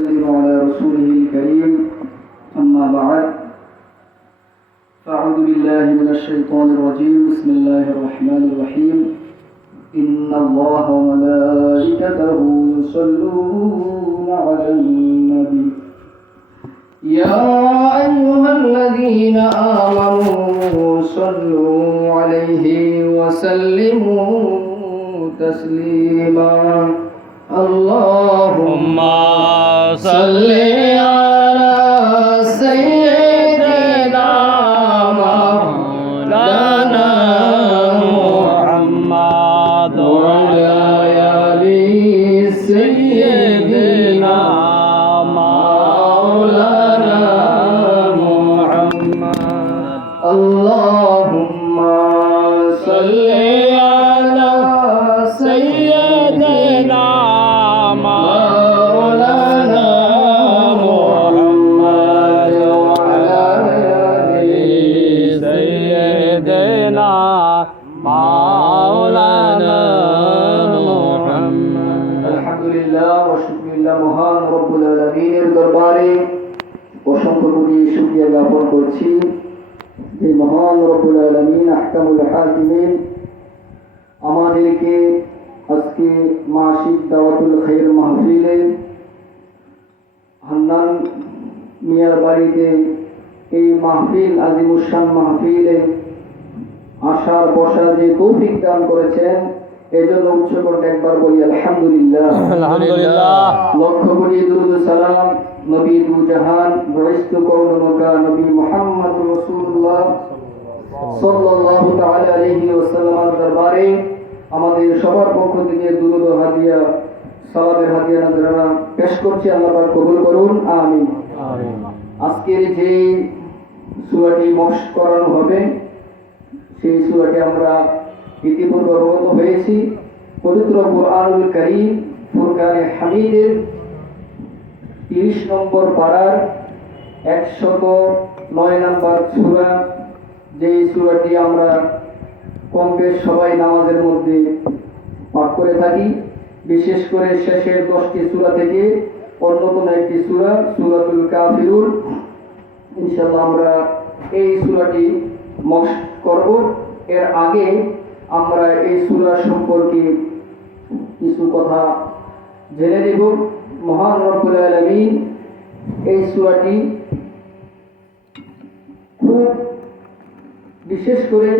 على رسوله الكريم أما بعد فأعوذ بالله من الشيطان الرجيم بسم الله الرحمن الرحيم إن الله وملائكته يصلون على النبي يا أيها الذين آمنوا صلوا عليه وسلموا تسليما اللهم صل على سيدنا مولانا محمد وعلى آل سيدنا مولانا محمد اللهم صل على سيدنا মহান রব্বুল আলামিনের দরবারে অসংখ্য কোটি শুকরিয়া জ্ঞাপন করছি যে মহান রব্বুল আলামিন আহকামুল হাকিমিন আমাদেরকে আজকে মাসিক দাওয়াতুল খাইর মাহফিলে হান্নান মিয়ার বাড়িতে এই মাহফিল আজিমুশান মাহফিলে আসার বসার যে তৌফিক দান করেছেন এজন্য উচ্চ করে একবার বলি আলহামদুলিল্লাহ আলহামদুলিল্লাহ। লক্ষ কোটি দুরূদ সালাম নবী দু জাহান বরিষ্ঠ কওমকা নবী মুহাম্মদুর রাসূলুল্লাহ সাল্লাল্লাহু তাআলা আলাইহি ওয়াসাল্লামের দরবারে আমাদের সবার পক্ষ থেকে দুরূদ ও হাদিয়া সালামের হাদিয়া নজরানা পেশ করছি। আল্লাহ পাক কবুল করুন, আমিন। আমিন। আজকের যে সূরাটি মশক করানো হবে সেই সূরাটি আমরা ইতিপূর্বে অবগত হয়েছি। পবিত্র কুরআনুল কারীম ফুরকানে হামিদের 30 নম্বর পারার 109 নম্বর সূরা, যে সূরাটি আমরা কম বেশ সবাই নামাজের মধ্যে পাঠ করে থাকি। বিশেষ করে শেষের 10টি সূরা থেকে অন্যতম একটি সূরা সূরাতুল কাফিরুন। ইনশাআল্লাহ আমরা এই সূরাটি মশক করব। এর আগে আমরা এই সূরা সম্পর্কে কিছু কথা জেনে নেব। মহান রব্বুল আলামিন এই সূরাটি খুব বিশেষ করে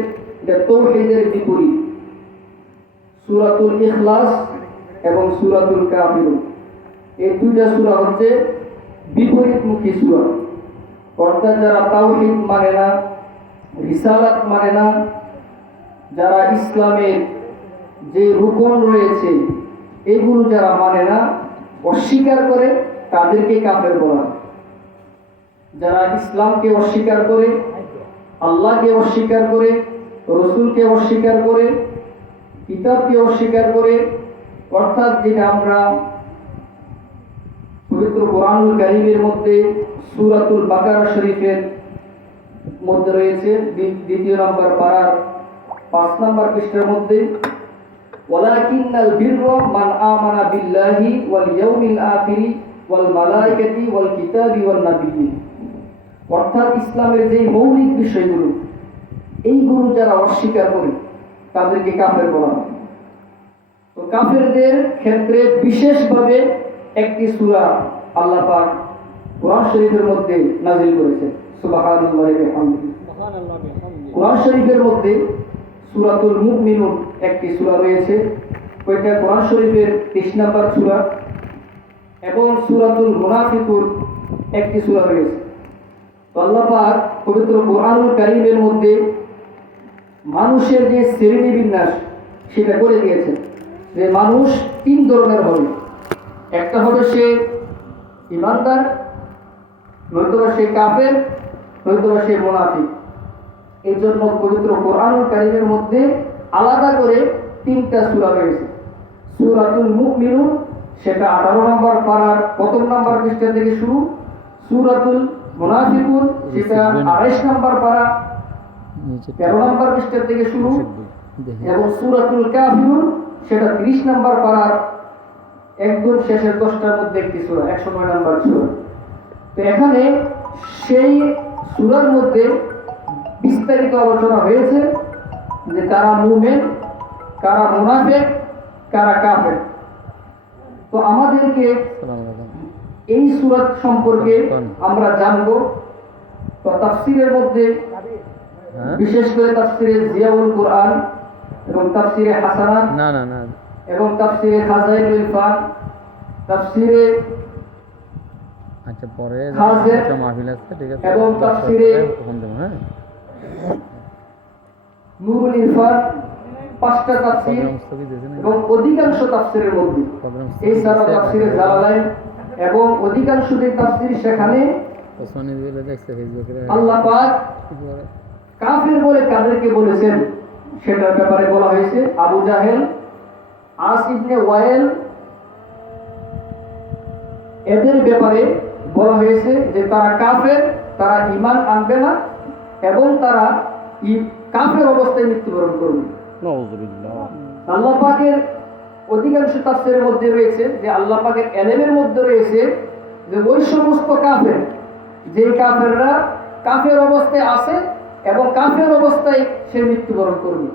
এটা তাওহীদের বিপরীত। সূরাতুল ইখলাস এবং সূরাতুল কাফিরুন এই দুইটা সূরা হচ্ছে বিপরীতমুখী সূরা। অর্থাৎ যারা তাওহীদ মানে না, রিসালাত মানে না, যারা ইসলামের যে রুকন রয়েছে এগুলো যারা মানে না, অস্বীকার করে, তাদেরকে কাফের বলা। যারা ইসলামকে অস্বীকার করে, আল্লাহকে অস্বীকার করে, রসুলকে অস্বীকার করে, কিতাবকে অস্বীকার করে, অর্থাৎ যেটা আমরা পবিত্র কুরআনুল কারীমের মধ্যে সূরাতুল বাকারা শরীফের মধ্যে রয়েছে 2 নম্বর পারার 5 নম্বর পৃষ্ঠার মধ্যে, ওয়ালাকিন্নাল বিররা মান আমানা বিল্লাহি ওয়াল ইয়াউমিল আখিরি ওয়াল মালাইকাতি ওয়াল কিতাবি ওয়ান নাবিয়্যিন। অর্থাৎ ইসলামের যে মৌলিক বিষয়গুলো এইগুলো যারা অস্বীকার করে তাদেরকে কাফের বলা হয়। তো কাফেরদের ক্ষেত্রে বিশেষভাবে একটি সূরা আল্লাহ পাক কোরআন শরীফের মধ্যে নাযিল করেছেন। সুবহানাল্লাহি ওয়া বিহামদিহি। কোরআন শরীফের মধ্যে সূরাতুল মুমিনুন একটি সূরা রয়েছে, ওইটা কোরআন শরীফের 30 নম্বর সূরা, এবং সূরাতুল মুনাফিকুন একটি সূরা রয়েছে। তো আল্লাহ পাক পবিত্র কুরআনুল কারীমের মধ্যে মানুষের যে শ্রেণী বিন্যাস সেটা করে দিয়েছেন যে মানুষ 3 ধরনের হবে। একটা হবে সে ঈমানদার, নয়তোবা সে কাফের, নয়তোবা সে মুনাফিক। এই জন্য পবিত্র কুরআনুল কারীমের মধ্যে আলাদা করে 3টা সূরা রয়েছে। সূরাতুল মুমিনুন সেটা 18 নম্বর পারার 1 নম্বর পৃষ্ঠা থেকে শুরু, সূরাতুল মুনাফিকুন সেটা 28 নম্বর পারা 13 নম্বর পৃষ্ঠা থেকে শুরু, এবং সূরাতুল কাফিরুন সেটা 30 নম্বর পারার একদম শেষের 10টার মধ্যে একটি সূরা, 109 নম্বর সূরা। তো এখানে সেই সূরার মধ্যে বিস্তারিত আলোচনা হয়েছে যে কারা মুমিন, কারা মুনাফিক, কারা কাফের। তো আমাদেরকে এই সূরা সম্পর্কে আমরা জানবো। তো তাফসীরের মধ্যে বিশেষ করে তাফসীরে জিয়াউল কুরআন এবং তাফসীরে হাসানাত এবং তাফসীরে খাজাইনুল ইরফান, তাফসীরে পরে মাহফিল আছে, ঠিক আছে, এবং তাফসীরে নুরুল ইরফান, 5টা তাফসীর এবং অধিকাংশ তাফসীরের মধ্যে এই সারা তাফসীরে জালালাইন এবং অধিকাংশ যে তাফসীর সেখানে আল্লাহ পাক কাফির বলে কাদেরকে বলেছেন সেটার ব্যাপারে বলা হয়েছে। আবু জাহেল, আস ইবনে ওয়াইল, এদের ব্যাপারে বলা হয়েছে যে তারা কাফের, তারা ঈমান আনবে না এবং তারা কাফের অবস্থায় মৃত্যুবরণ করবে। আল্লাহ পাকের অধিকাংশ তাফসীরের মধ্যে রয়েছে যে আল্লাহ পাকের এলেমের মধ্যে রয়েছে যে ওই সমস্ত কাফের, যে কাফেররা কাফের অবস্থায় আছে এবং কাফের অবস্থায় সে মৃত্যুবরণ করবে।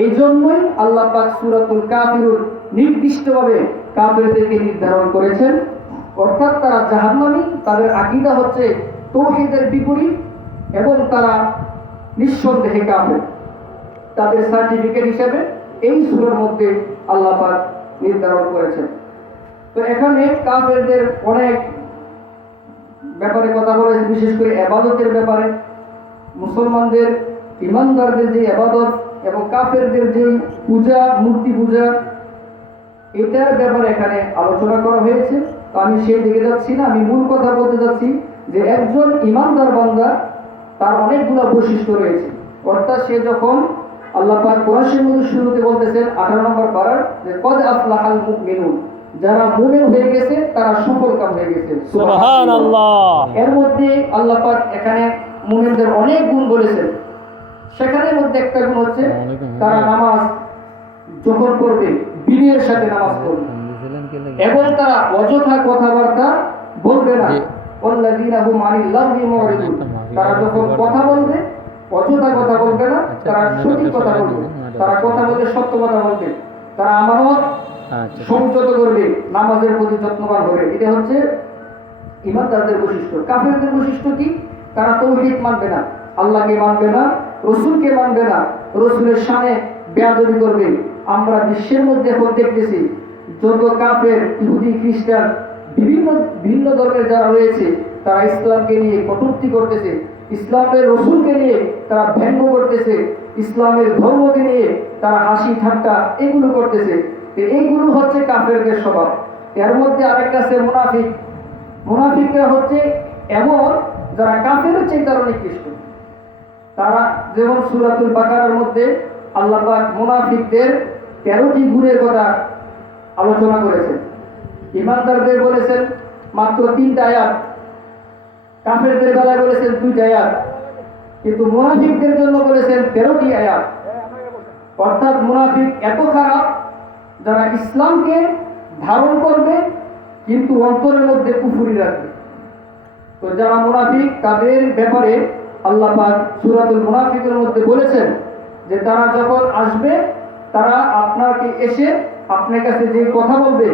এই জন্যই আল্লাহ পাক সূরাতুল কাফিরুন নির্দিষ্টভাবে কাফেরদেরকে নির্ধারণ করেছেন, অর্থাৎ তারা জাহান্নামী, তাদের আকীদা হচ্ছে তাওহীদের বিপরীত এবং তারা নিঃসন্দেহে কাফের। তাদের সার্টিফিকেট হিসেবে এই সূরার মধ্যে আল্লাহ পাক নির্ধারণ করেছেন। তো এখানে কাফেরদের অনেক ব্যাপারে কথা বলেছে, বিশেষ করে ইবাদতের ব্যাপারে। মুসলমানদের ঈমানদারদের যে ইবাদত এবং কাফেরদের যে পূজা, মূর্তি পূজা, এটার ব্যাপারে এখানে আলোচনা করা হয়েছে। তো আমি সেই দিকে যাচ্ছি না, আমি মূল কথা বলতে যাচ্ছি যে একজন ঈমানদার বান্দা তার অনেকগুলো বৈশিষ্ট্য রয়েছে। অর্থাৎ সে যখন আল্লাহ পাক কোরআনের মধ্যে শুরুতে বলতেছেন 18 নম্বর পারার যে কদ আফলাহাল মুমিনুন, যারা মুমিন হয়ে গেছে তারা সফলকাম হয়ে গেছে, সুবহানাল্লাহ। এর মধ্যে আল্লাহ পাক এখানে মুমিনদের অনেক গুণ বলেছেন। সেখানের মধ্যে একটা গুণ হচ্ছে তারা নামাজ যখন পড়বে বিনয়ের সাথে নামাজ পড়বে এবং তারা অযথা কথাবার্তা বলবে না। ওয়াল্লাযীনা হুম আনিল লাগহি মুরিদুন, তারা যখন কথা বলবে অযথা কথা বলবে না, তারা সঠিক কথা বলবে, তারা কথা বলবে সত্য কথা বলবে, তারা আমানত সংযত করবে, নামাজের প্রতি যত্নবান হবে। এটা হচ্ছে ঈমানদারদের বৈশিষ্ট্য। কাফেরদের বৈশিষ্ট্য কি? তারা তাওহীদ মানবে না, আল্লাহকে মানবে না, রাসূলকে মানবে না, রাসূলের শানে বেয়াদবি করবে। আমরা বিশ্বের মধ্যে এখন দেখতেছি যত কাফের, ইহুদি, খ্রিস্টান, ভিন্ন ধর্মের যারা রয়েছে তারা ইসলামকে নিয়ে কটূক্তি করতেছে, ইসলামের রাসূলকে নিয়ে তারা ব্যঙ্গ করতেছে, ইসলামের ধর্মকে নিয়ে তারা হাসি ঠাট্টা এগুলো করতেছে। এইগুলো হচ্ছে কাফেরদের স্বভাব। এর মধ্যে আরেকটা আছে মুনাফিক। মুনাফিকরা হচ্ছে এমন যারা কাফেরের চেয়ে আরো নিকৃষ্ট। তারা যেমন সূরাতুল বাকারার মধ্যে আল্লাহ পাক মুনাফিকদের 13টি গুণের কথা আলোচনা করেছেন। ঈমানদারদের বলেছেন মাত্র 3টা আয়াত, কাফেরদের বেলায় বলেছেন 2টা আয়াত, কিন্তু মুনাফিকদের জন্য বলেছেন 13টি আয়াত। অর্থাৎ মুনাফিক এত খারাপ যারা ইসলামকে ধারণ করবে কিন্তু অন্তরের মধ্যে কুফরি রাখবে। তো যারা মুনাফিক তাদের ব্যাপারে আল্লাহ পাক সূরাতুল মুনাফিকের মধ্যে বলেছেন যে তারা যখন আসবে তারা আপনাকে এসে আপনার কাছে যে কথা বলবে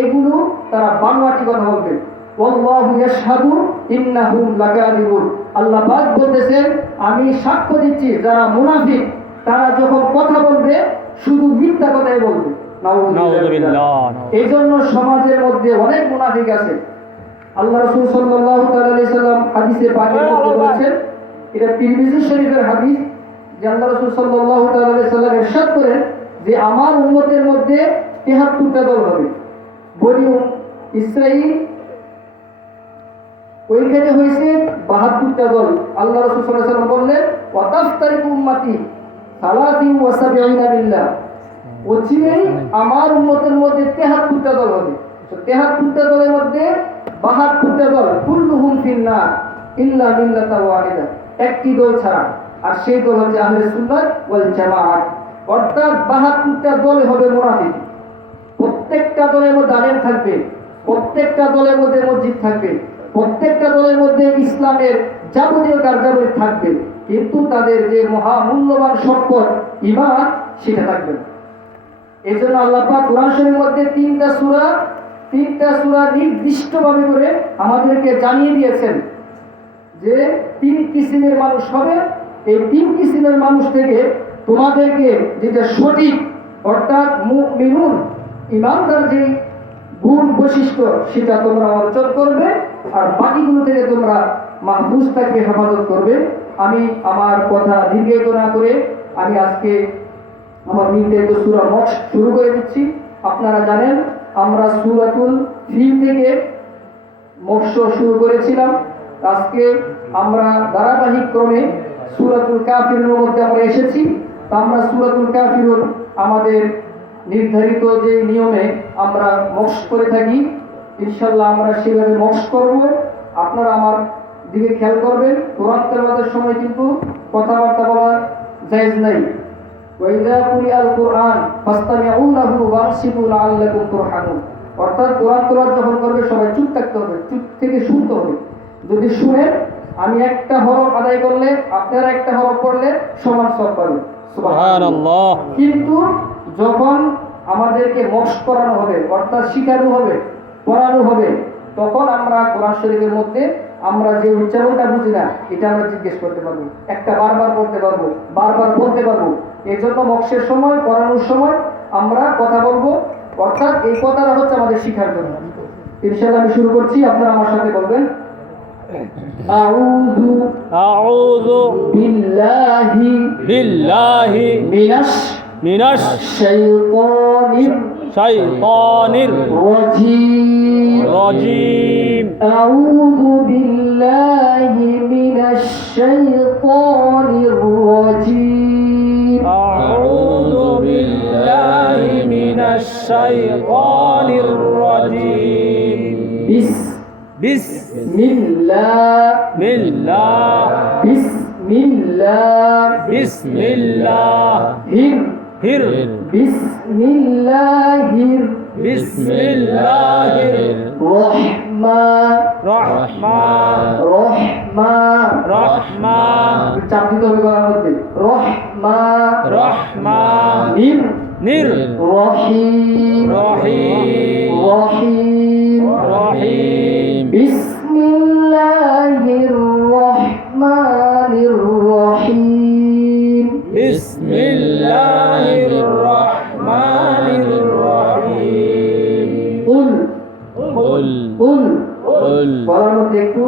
এগুলো তারা বানোয়াটি কথা বলবে। ওয়াল্লাহু ইয়াশহাদু ইন্নাহুম লাকাযিবুন, আল্লাহ পাক বলতেছেন আমি সাক্ষ্য দিচ্ছি যারা মুনাফিক তারা যখন কথা বলবে শুধু মিথ্যা কথাই বলবে। নাউযুবিল্লাহ। এই জন্য সমাজের মধ্যে অনেক মুনাফিক আছে। আল্লাহ রাসূল সাল্লাল্লাহু আলাইহি ওয়াসাল্লাম হাদিসে পাকের মধ্যে বলেছেন, এটা তিরমিজি শরীফের হাদিস, যে আল্লাহ রাসূল সাল্লাল্লাহু আলাইহি ওয়াসাল্লাম ইরশাদ করেন যে আমার উম্মতের মধ্যে 73টা দল হবে। বনি ইসরাঈল ওইখানে হয়েছে 72টা দল। আল্লাহ রাসূল সাল্লাল্লাহু আলাইহি ওয়াসাল্লাম বললেন ওয়া তাফতারিকু উম্মতি 73 বিল্লাহ, অচিরেই আমার উম্মতের মধ্যে 73টা দল হবে। তো 73টা দলের মধ্যে 72টা দল কুল্লুহুম ফিন্নার ইল্লা মিল্লাতা ওয়াহিদা, একটি দল ছাড়া, আর সেই দল হচ্ছে আহলে সুন্নাত ওয়াল জামাআত। অর্থাৎ 72টা দল হবে মুনাফিক। প্রত্যেকটা দলের মধ্যে আলেম থাকবে, প্রত্যেকটা দলের মধ্যে মসজিদ থাকবে, প্রত্যেকটা দলের মধ্যে ইসলামের যাবতীয় কার্যাবলী থাকবে, কিন্তু তাদের যে মহামূল্যবান সম্পদ ঈমান সেটা থাকবে না। এই জন্য আল্লাহ পাক কোরআন শরীফের মধ্যে তিনটা সূরা নির্দিষ্টভাবে করে আমাদেরকে জানিয়ে দিয়েছেন যে 3 কিসিমের মানুষ হবে। এই 3 কিসিমের মানুষ থেকে তোমাদেরকে যেটা সঠিক অর্থাৎ মুমিনুন ঈমানদার যে গুণ বৈশিষ্ট্য সেটা তোমরা অর্জন করবে, আর বাকিগুলো থেকে তোমরা মাহফুজ থাকবে, হেফাজত করবে। আমি আমার কথা দীর্ঘায়িত না করে আমি আজকে আমার নির্ধারিত সূরা মক্স শুরু করে দিচ্ছি। আপনারা জানেন আমরা সূরাতুল ফিল থেকে মক্স শুরু করেছিলাম। আজকে আমরা ধারাবাহিক ক্রমে সূরাতুল কাফিরুনের মধ্যে আমরা এসেছি। তা আমরা সূরাতুল কাফিরুন আমাদের নির্ধারিত যে নিয়মে আমরা মক্স করে থাকি, ইনশাআল্লাহ আমরা সেভাবে মক্স করব। আপনারা আমার দিকে খেয়াল করবেন। কোরআন তেলাওয়াতের সময় কিন্তু কথাবার্তা বলা জায়েজ নাই। ওয়াইদা কুরিআল কুরআন ফাসতামিউ লাহু ওয়ানসিতু লাআল্লাকুম তুরহামুন। অর্থাৎ কোরআন তেলাওয়াত যখন করবে সবাই চুপ থাকতে হবে, চুপ থেকে শুনতে হবে। যদি শুনেন আমি একটা হরফ আদায় করলে আপনারা একটা হরফ পড়লে সমান সওয়াব পাবেন। সুবহানাল্লাহ। কিন্তু যখন আমাদেরকে মক্স করানো হবে অর্থাৎ শিখানো হবে, পড়ানো হবে, তখন আমরা কোরআন শরীফের মধ্যে আমরা যে উচ্চারণটা বুঝি না এটা আমরা জিজ্ঞেস করতে পারবো, একটা বারবার পড়তে পারবো, বারবার বলতে পারবো। এই জন্য মক্সের সময়, পড়ানোর সময় আমরা কথা বলবো, অর্থাৎ এই কথাটা হচ্ছে আমাদের শিখার জন্য। ইনশাআল্লাহ আমি শুরু করছি, আপনারা আমার সাথে বলবেন। আউযু বিল্লাহি মিনাশ শাইতানির রাজীম। আউযু বিল্লাহি মিনাশ শাইতানির রাজীম। আউযু বিল্লাহি মিনাশ শাইতানির রাজীম। বিসমিল্লাহির রহমান চাপ দিতে হবে গলার মধ্যে। রহিম বিসমিল্লাহির রহমানির রহিম। বিসমিল্লাহির রহমানির রহিম। কুল কুল গলার মধ্যে একটু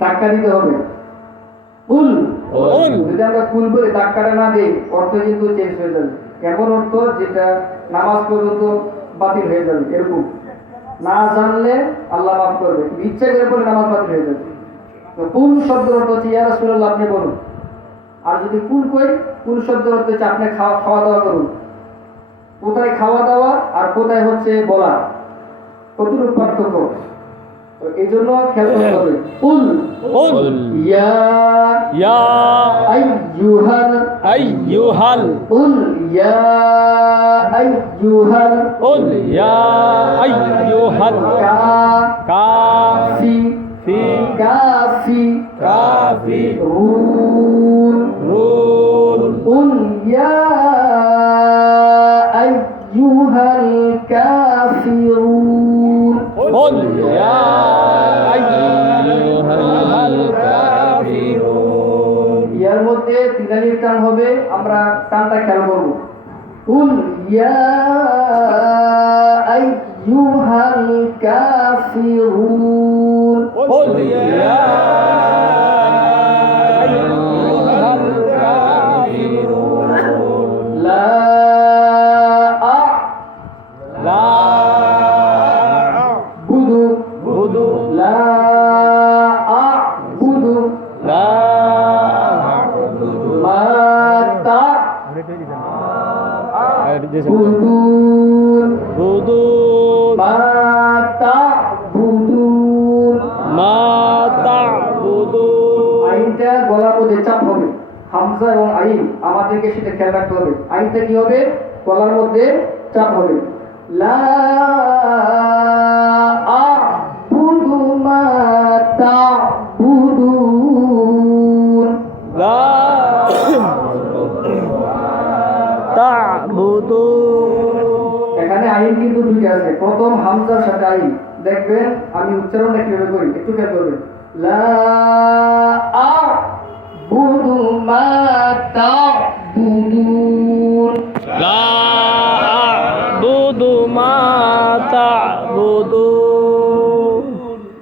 ধাক্কা দিতে হবে। কুল যদি আমরা কুল বলে ধাক্কাটা না দিই অর্থ কিন্তু চেঞ্জ হয়ে যাবে। এমন অর্থ যেটা নামাজ পর্যন্ত বাতিল হয়ে যাবে। এরকম না জানলে আল্লাহ মাফ করবে, ইচ্ছা করে বলে নামাজ বাতিল হয়ে যাবে। তো কুল শব্দের অর্থ হচ্ছে ইয়া রাসূলুল্লাহ আপনি বলুন। আর যদি কুল কই, কুল শব্দের অর্থ হচ্ছে আপনি খাওয়া দাওয়া করুন। কোথায় খাওয়া দাওয়া আর কোথায় হচ্ছে বলা, কতটুকু পার্থক্য, এই জন্য খেয়াল করতে হবে। কুল ইয়া আইয়ুহাল কুল ইয়া আইয়ুহাল কাফি রুন কুল ইয়া আইয়ুহাল কাফিরুন। ইয়ার মধ্যে তিনালির টান হবে, আমরা টানটা খেয়াল করবো। কুল ইয়া আইয়ুহাল কাফিরুন। লা আ'বুদু লা আ'বুদু মা তা'বুদুন মা তা'বুদুন। আইনটা গলার মধ্যে চাপ হবে, হামজা এবং আইন আমাদেরকে সেটা খেয়াল রাখতে হবে। আইনটা কি হবে, গলার মধ্যে চাপ হবে। লা আ'বুদু মা তা'বুদুন। لا تعبدون এখানে আইন কিন্তু দুইটা আছে, প্রথম হামজার সাথে আইন। দেখবেন আমি উচ্চারণটা কিভাবে করি, একটু খেয়াল করবেন। লা আ'বুদু মা তা'বুদুন। لا أعبد ما تعبدون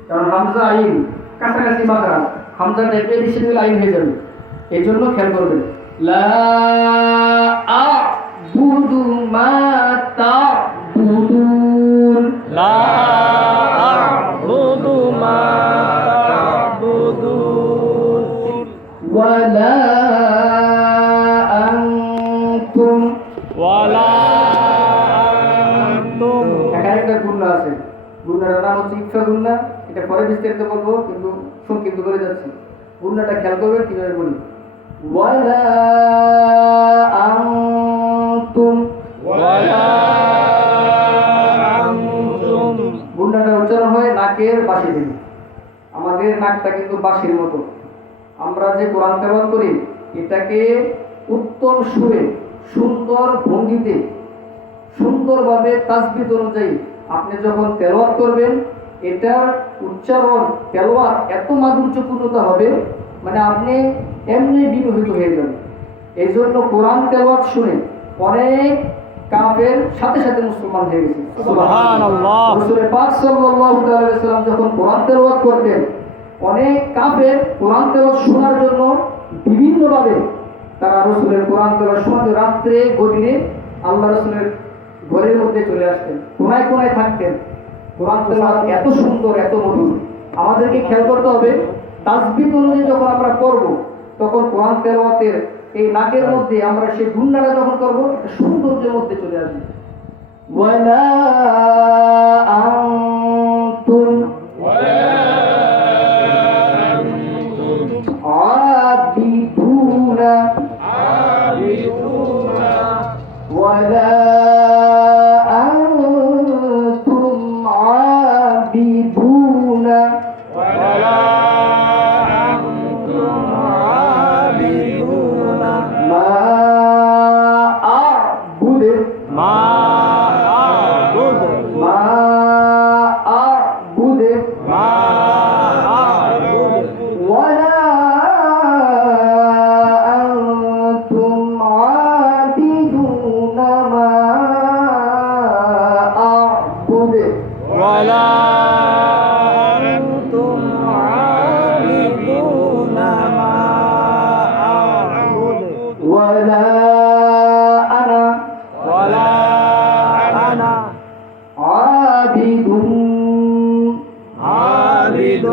কারণ হামজা আইন কাছাকাছি মাত্রা, হামজা দেখলে বেশি দিলে আইন হয়ে যাবে, এই জন্য খেয়াল করবেন। লা আ'বুদু মা তা'বুদুন। لا أعبد ما تعبدون ولا أنتم। ولا أنتم এখানে একটা গুণনা আছে, গুণনাটার নাম হচ্ছে ইকফা গুণনা। এটা পরে বিস্তারিত বলবো, কিন্তু সংক্ষিপ্ত করে যাচ্ছি। গুণনাটা খেয়াল করবেন কিভাবে বলি। ওয়ালা আনতুম। ولا أنتم গুণনাটা উচ্চারণ হয় নাকের বাঁশি থেকে। আমাদের নাকটা কিন্তু বাঁশির মতো। আমরা যে কোরআন তেলাওয়াত করি, এটাকে উত্তম সুরে, সুন্দর ভঙ্গিতে, সুন্দরভাবে তাসবিদ অনুযায়ী আপনি যখন তেলাওয়াত করবেন, এটার উচ্চারণ তেলাওয়াত এত মাধুর্যপূর্ণতা হবে, মানে আপনি এমনি বিমোহিত হয়ে যাবেন। এই জন্য কোরআন তেলাওয়াত শুনে অনেক কাফের সাথে সাথে মুসলমান হয়ে গেছে। সুবহানাল্লাহ। রাসূল পাক সাল্লাল্লাহু আলাইহি ওয়াসাল্লাম যখন কোরআন তেলাওয়াত করতেন, অনেক কাফের কোরআন তেলাওয়াত শোনার জন্য বিভিন্নভাবে তারা রাসূলের কোরআন তেলাওয়াত শোনাতে রাত্রে গভীরে আল্লাহ রাসূলের ঘরের মধ্যে চলে আসতেন, কোনায় কোনায় থাকতেন। কোরআন তেলাওয়াত এত সুন্দর, এত মধুর। আমাদেরকে খেয়াল করতে হবে, তাসবিহ অনুযায়ী যখন আমরা পড়ব, তখন কোরআন তেলাওয়াতের এই নাকের মধ্যে আমরা সেই গুণনাটা যখন করব, একটা সৌন্দর্যের মধ্যে চলে আসবে। ওয়ালা আনতুম আবিদুনা ওয়ালা আনতুম আবিদুনা ولا أنتم عابدون মা আ'বুদু ما أعبد মা আ'বুদু ما أعبد ولا أنتم عابدون ما أعبد ولا أنتم عابدون ما أعبد ولا أنا ولا أنا عابد। عابد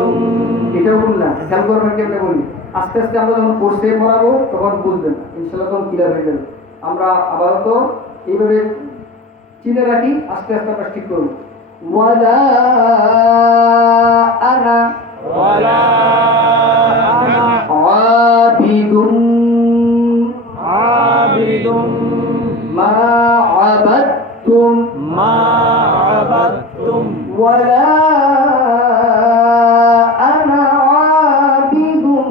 এটা বলুন না, খেয়াল করবেন কেমনে বলি। আস্তে আস্তে আমরা যখন কোর্সে পড়াবো তখন বুঝবেন, ইনশাআল্লাহ তখন ক্লিয়ার হয়ে যাবে। আমরা আপাতত এইভাবে চিনে রাখি, আস্তে আস্তে আমরা ঠিক করবো। ওয়ালা আনা ولا أنا আবিদুন عابد মা আবাদতুম ما عبدتم ওয়ালা আনা আবিদুন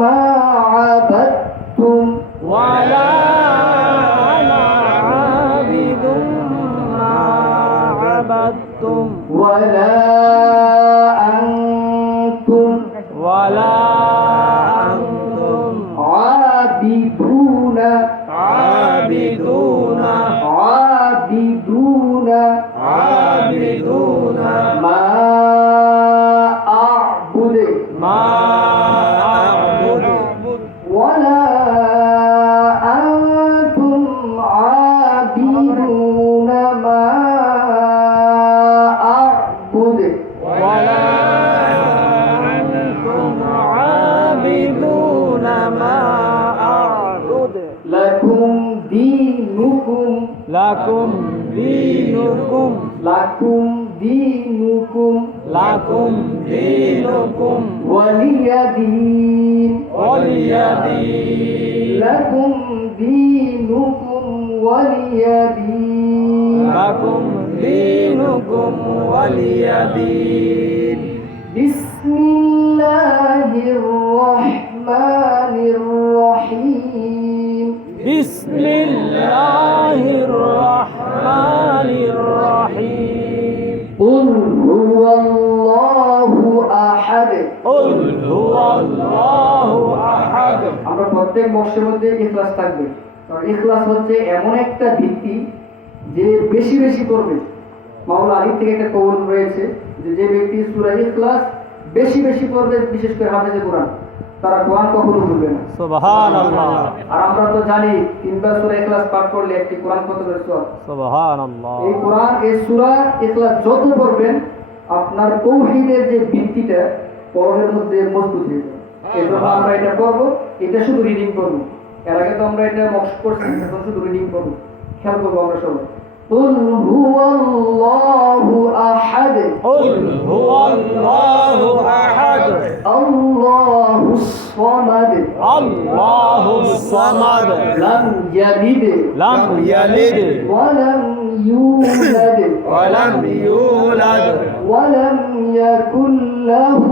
মা আবাদতুম ولا أنا عابد ما عبدتم ولا أنتم ولا أنتم عابدون عابدون عابدون عابدون ما أعبد ما أعبد ولا أنتم عابدون ما أعبد ولا أنتم عابدون ما أعبد لكم دينكم لكم دينكم لكم دينكم لكم دينكم ولي دين ولي دين لكم دينكم ولي دين লাকুম দীনুকুম ওয়ালিয়া দীন। বিসমিল্লাহির রহমানির রহিম। বিসমিল্লাহির রহমানির রহিম। কুল হুয়াল্লাহু আহাদ। কুল হুয়াল্লাহু আহাদ। আমরা প্রত্যেক বর্ষের মধ্যে ইখলাস থাকবে, কারণ ইখলাস হচ্ছে এমন একটা ভিত্তি যে বেশি বেশি করবে। মাওলা আলী থেকে একটা কৌল রয়েছে যে যে ব্যক্তি সূরা ইখলাস বেশি বেশি করবে, বিশেষ করে হাফেজে কোরআন, তারা কোরআন কখনো ভুলবে না। সুবহানাল্লাহ আর আমরা তো জানি তিনবার সূরা ইখলাস পাঠ করলে একটি কোরআন কত করে সওয়াব। সুবহানাল্লাহ। এই কোরআন, এই সূরা ইখলাস যত পড়বেন আপনার তৌহিদের যে ভিত্তিটা পড়ার মধ্যে মজবুত হয়ে যাবে। এই জন্য আমরা এটা পড়বো, এটা শুধু রিডিং করবো। এর আগে তো আমরা এটা মক্স করছি, এখন শুধু রিডিং করবো। খেয়াল করবো আমরা সবাই। কুল হুয়াল্লাহু আহাদ। কুল হুয়াল্লাহু আহাদ। আল্লাহুস সামাদ। আল্লাহুস সামাদ। লাম ইয়ালিদ লাম ইয়ালিদ ওয়া লাম ইউলাদ ওয়া লাম ইউলাদ ওয়া লাম ইয়াকুল লাহু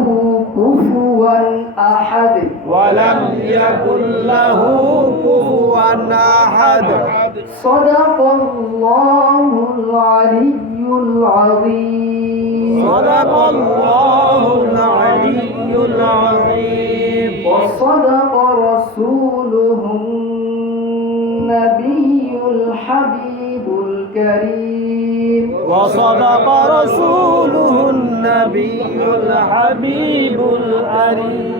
কুফুয়ান আহাদ। ওয়া লাম ইয়াকুল লাহু কুফুয়ান আহাদ। সাদাকাল্লাহুল আলিয়্যুল আযীম। সাদাকাল্লাহুল আলিয়্যুল আযীম। ওয়া সাদাকা রাসূলুহুন নাবিয়্যুল হাবিবুল কারীম। ওয়া সাদাকা রাসূলুহুন নাবিয়্যুল হাবিবুল আরিম।